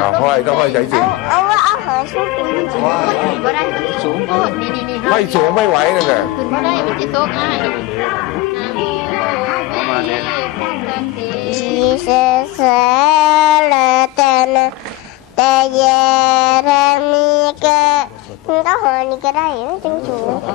ต้องห้อยใจสิเอาเอาว่าเอาหาช่วยกินขึ้นบ่ได้สูงโคตรนี่นี่นี่ไม่สูงไม่ไหวนั่นน่ะขึ้นบ่ได้มันจะโต๊ะง่ายนะมาเนี่ยยีเสสละแต่นะแต่เยระมีกะก็หอนี่ก็ได้นะจังจูหอ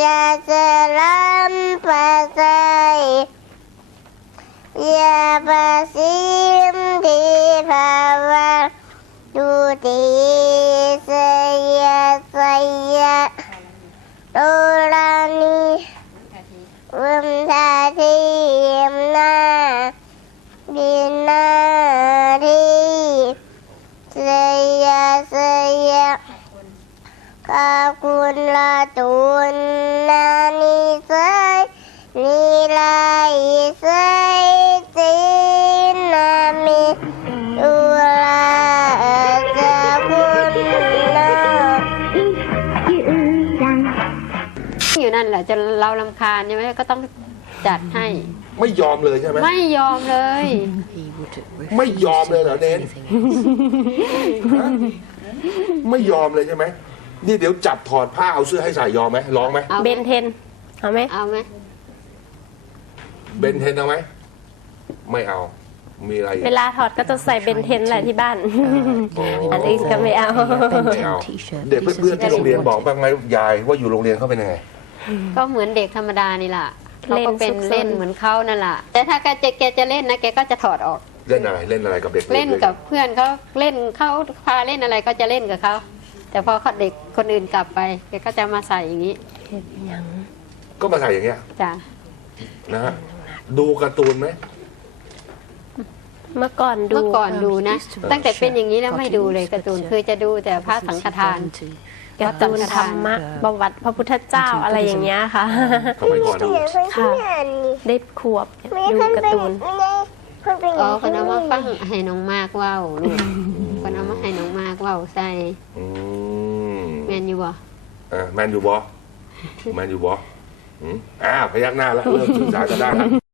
จะสลัมปัสไซยาปะสิมทิภาวะดูดีเสียเสียโด ลจะคุณนะอยู่นั่นแหละจะเราลำคาญใช่ไหมก็ต้องจัดให้ ไม่ยอมเลยใช่ไหม ไม่ยอมเลย ไม่ยอมเลยเหรอเน้นฮะไม่ยอมเลยใช่ไหม นี่เดี๋ยวจับถอดผ้าเอาเสื้อให้ใส่ยอมไหมร้องไหมเอาเบนเทนเอาไหมเอาไหมเบนเทนเอาไหมไม่เอา มีอะไรอีกเวลาถอดก็จะใส่เบนเทนแหละที่บ้านอ๋ออันอื่นก็ไม่เอา ไม่เอา เด็กเพื่อนๆที่โรงเรียนบอกบ้างไหมยายว่าอยู่โรงเรียนเขาเป็นยังไง ก็เหมือนเด็กธรรมดานี่แหละเขาก็เป็นเล่นซุกซนเล่นเหมือนเขานั่นแหละแต่ถ้าแกจะแกจะเล่นนะแกก็จะถอดออก เล่นอะไรเล่นอะไรกับเด็กเล่นกับเพื่อนเขาเล่นเขาพาเล่นอะไรก็จะเล่นกับเขา แต่พอเขาเด็กคนอื่นกลับไปแกก็จะมาใส่อย่างนี้ก็มาใส่อย่างเงี้ยจ้ะนะฮะดูการ์ตูนไหมเมื่อก่อนดูเมื่อก่อนดูนะ ตั้งแต่เป็นอย่างนี้แล้วไม่ดูเลยการ์ตูนคือจะดูแต่พระสังฆทานการ์ตูนธรรมะประวัติพระพุทธเจ้าอะไรอย่างเงี้ยค่ะสมัยก่อนดูเสียงคนที่อ่านนี่ได้ขวบไม่ดูคนการ์เป็นตูนไม่ได้คนเป็นอ๋อคนเอามาฟังให้น้องมากเว้าลูกคนเอามาให้น้องมาก เว้าใส่อืมแมนอยู่บ่อะแมนยูบอแมนยูบออืมอ้าวพยักหน้าแล้วเริ่มสื่อสารกันได้แล้ว